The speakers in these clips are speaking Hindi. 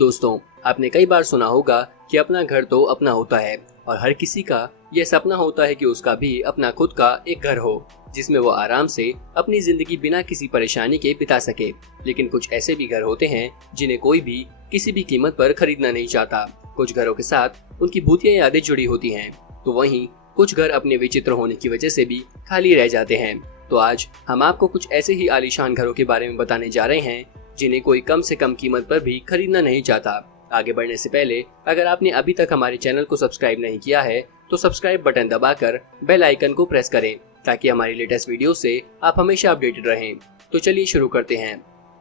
दोस्तों, आपने कई बार सुना होगा कि अपना घर तो अपना होता है और हर किसी का यह सपना होता है कि उसका भी अपना खुद का एक घर हो जिसमें वो आराम से अपनी जिंदगी बिना किसी परेशानी के बिता सके। लेकिन कुछ ऐसे भी घर होते हैं जिन्हें कोई भी किसी भी कीमत पर खरीदना नहीं चाहता। कुछ घरों के साथ उनकी भूतिया यादें जुड़ी होती हैं, तो वहीं कुछ घर अपने विचित्र होने की वजह से भी खाली रह जाते हैं। तो आज हम आपको कुछ ऐसे ही आलीशान घरों के बारे में बताने जा रहे हैं जिन्हें कोई कम से कम कीमत पर भी खरीदना नहीं चाहता। आगे बढ़ने से पहले अगर आपने अभी तक हमारे चैनल को सब्सक्राइब नहीं किया है तो सब्सक्राइब बटन दबाकर बेल आइकन को प्रेस करें ताकि हमारी लेटेस्ट वीडियो से आप हमेशा अपडेटेड रहें। तो चलिए शुरू करते हैं।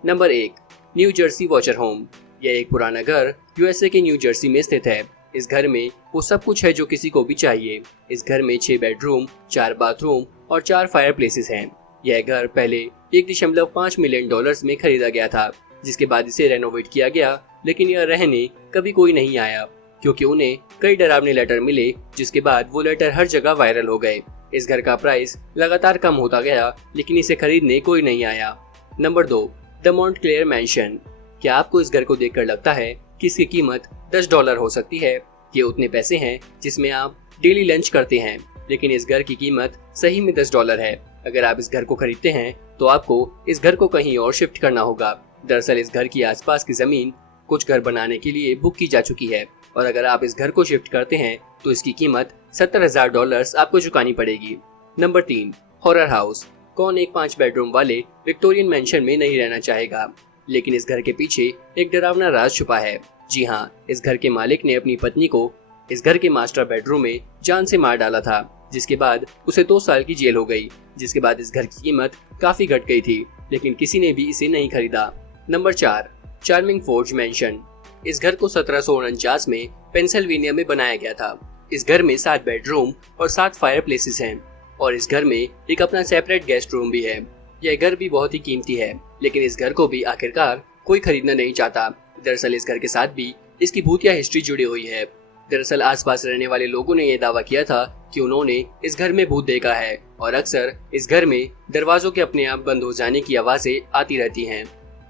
Number 1, new Jersey watcher home. यह एक पुराना घर यूएसए के न्यू जर्सी में स्थित है। इस घर में वो सब कुछ है जो किसी को भी चाहिए। इस घर में 6 बेडरूम, 4 बाथरूम और 4 फायर प्लेसेस हैं। यह घर पहले $1.5 मिलियन में खरीदा गया था, जिसके बाद इसे रेनोवेट किया गया, लेकिन यह रहने कभी कोई नहीं आया क्योंकि उन्हें कई डरावने लेटर मिले, जिसके बाद वो लेटर हर जगह वायरल हो गए। इस घर का प्राइस लगातार कम होता गया, लेकिन इसे खरीदने कोई नहीं आया। Number 2, the Montclair mansion. क्या आपको इस घर को देखकर लगता है कि इसकी कीमत $10 हो सकती है? ये उतने पैसे हैं जिसमें आप डेली लंच करते हैं, लेकिन इस घर की कीमत सही में $10 है। अगर आप इस घर को खरीदते हैं तो आपको इस घर को कहीं और शिफ्ट करना होगा। दरअसल इस घर की आसपास की जमीन कुछ घर बनाने के लिए बुक की जा चुकी है और अगर आप इस घर को शिफ्ट करते हैं तो इसकी कीमत $70,000 आपको चुकानी पड़ेगी। Number 3, horror house. कौन एक 5 बेडरूम वाले विक्टोरियन मैंशन में नहीं रहना चाहेगा? लेकिन इस घर के पीछे एक डरावना राज छुपा है। जी हाँ, इस घर के मालिक ने अपनी पत्नी को इस घर के मास्टर बेडरूम में जान से मार डाला था, जिसके बाद उसे 2 साल की जेल हो गई। जिसके बाद इस घर की कीमत काफी घट गई थी, लेकिन किसी ने भी इसे नहीं खरीदा। Number 4, charming forge mention. इस घर को 1749 में पेंसिल्वेनिया में बनाया गया था। इस घर में 7 बेडरूम और 7 फायर प्लेसेस हैं और इस घर में एक अपना सेपरेट गेस्ट रूम भी है। यह घर भी बहुत ही कीमती है, लेकिन इस घर को भी आखिरकार कोई खरीदना नहीं चाहता। दरअसल इस घर के साथ भी इसकी भूतिया हिस्ट्री जुड़ी हुई है। दरअसल आसपास रहने वाले लोगों ने यह दावा किया था कि उन्होंने इस घर में भूत देखा है और अक्सर इस घर में दरवाजों के अपने आप बंद हो जाने की आवाजें आती रहती हैं।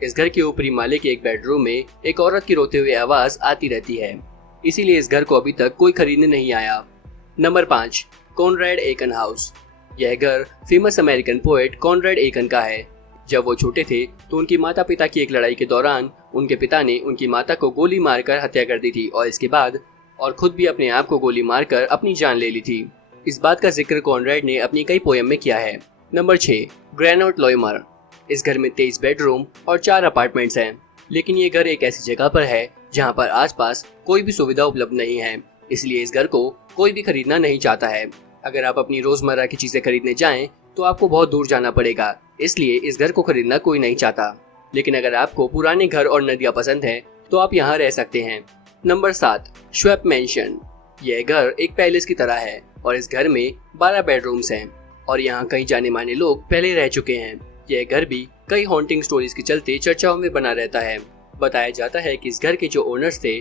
इस घर के ऊपरी माले के एक बेडरूम में एक औरत की रोते हुए आवाज आती रहती है, इसीलिए इस घर को अभी तक कोई खरीदने नहीं आया। Number 5, Conrad Aiken house. यह घर famous American poet Conrad Aiken का है। जब वो छोटे थे तो उनकी माता पिता की एक लड़ाई के दौरान उनके पिता ने उनकी माता को गोली मारकर हत्या कर दी थी और इसके बाद और खुद भी अपने आप को गोली मारकर अपनी जान ले ली थी। इस बात का जिक्र कॉनरेड ने अपनी कई पोयम में किया है। नंबर 6, ग्रेनोट लोइमर। इस घर में 23 बेडरूम और 4 अपार्टमेंट्स हैं, लेकिन ये घर एक ऐसी जगह पर है जहाँ पर आसपास कोई भी सुविधा उपलब्ध नहीं है, इसलिए इस घर को कोई भी खरीदना नहीं चाहता है। अगर आप अपनी रोजमर्रा की चीजें खरीदने जाएं तो आपको बहुत दूर जाना पड़ेगा, इसलिए इस घर को खरीदना कोई नहीं चाहता। लेकिन अगर आपको पुराने घर और नदियाँ पसंद है तो आप यहाँ रह सकते हैं। Number 7, Schweppe mansion. यह घर एक पैलेस की तरह है और इस घर में 12 बेडरूम्स हैं और यहाँ कई जाने माने लोग पहले रह चुके हैं। यह घर भी कई हॉन्टिंग स्टोरीज के चलते चर्चाओं में बना रहता है। बताया जाता है कि इस घर के जो ओनर्स थे,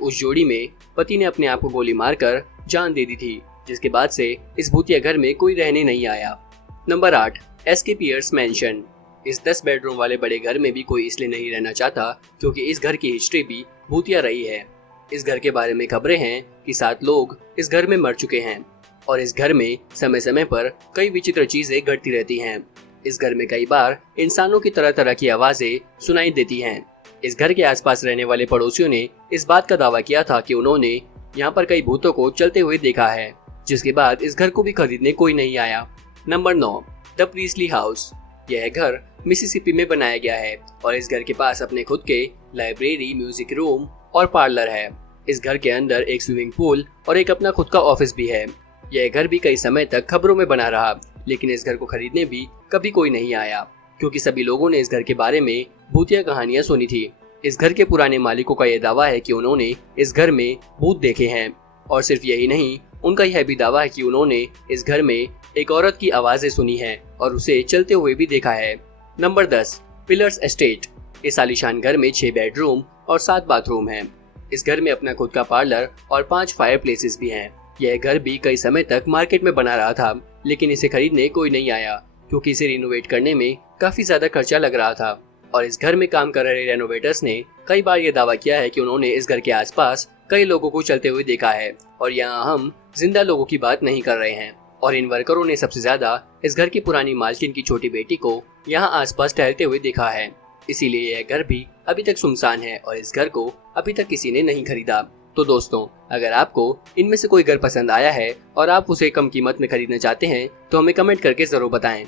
उस जोड़ी में पति ने अपने आप को गोली मारकर जान दे दी थी, जिसके बाद से इस भूतिया घर में कोई रहने नहीं आया। Number 8, SK Pierce mansion. इस 10 बेडरूम वाले बड़े घर में भी कोई इसलिए नहीं रहना चाहता क्योंकि इस घर की हिस्ट्री भी भूतिया रही है। इस घर के बारे में खबरें हैं कि 7 लोग इस घर में मर चुके हैं और इस घर में समय समय पर कई विचित्र चीजें घटती रहती हैं। इस घर में कई बार इंसानों की तरह तरह की आवाजें सुनाई देती हैं। इस घर के आसपास रहने वाले पड़ोसियों ने इस बात का दावा किया था कि उन्होंने यहाँ पर कई भूतों को चलते हुए देखा है, जिसके बाद इस घर को भी खरीदने कोई नहीं आया। Number 9, the Presley house. यह घर मिसिसिपी में बनाया गया है और इस घर के पास अपने खुद के लाइब्रेरी, म्यूजिक रूम और पार्लर है। इस घर के अंदर एक स्विमिंग पूल और एक अपना खुद का ऑफिस भी है। यह घर भी कई समय तक खबरों में बना रहा, लेकिन इस घर को खरीदने भी कभी कोई नहीं आया क्योंकि सभी लोगों ने इस घर के बारे में भूतिया कहानियां सुनी थी। इस घर के पुराने मालिकों का यह दावा है कि उन्होंने इस घर में भूत देखे हैं और सिर्फ यही नहीं, उनका यह भी दावा है कि उन्होंने इस घर में एक औरत की आवाजें सुनी हैं और उसे चलते हुए भी देखा है। Number 10, pillars estate. इस आलीशान घर में 6 बेडरूम और 7 बाथरूम हैं। इस घर में अपना खुद का पार्लर और 5 फायर प्लेसेस भी हैं। यह घर भी कई समय तक मार्केट में बना रहा था, लेकिन इसे खरीदने कोई नहीं आया क्योंकि इसे रिनोवेट करने में काफी ज्यादा खर्चा लग रहा था और इस घर में काम कर रहे रेनोवेटर्स ने कई बार ये दावा किया है कि उन्होंने इस घर के आसपास कई लोगों को चलते हुए देखा है, और यहाँ हम जिंदा लोगों की बात नहीं कर रहे हैं। और इन वर्करों ने सबसे ज्यादा इस घर की पुरानी मालकिन की छोटी बेटी को यहाँ आसपास टहलते हुए देखा है। इसीलिए यह घर भी अभी तक सुनसान है और इस घर को अभी तक किसी ने नहीं खरीदा। तो दोस्तों, अगर आपको इनमें से कोई घर पसंद आया है और आप उसे कम कीमत में खरीदना चाहते हैं तो हमें कमेंट करके जरूर बताएं।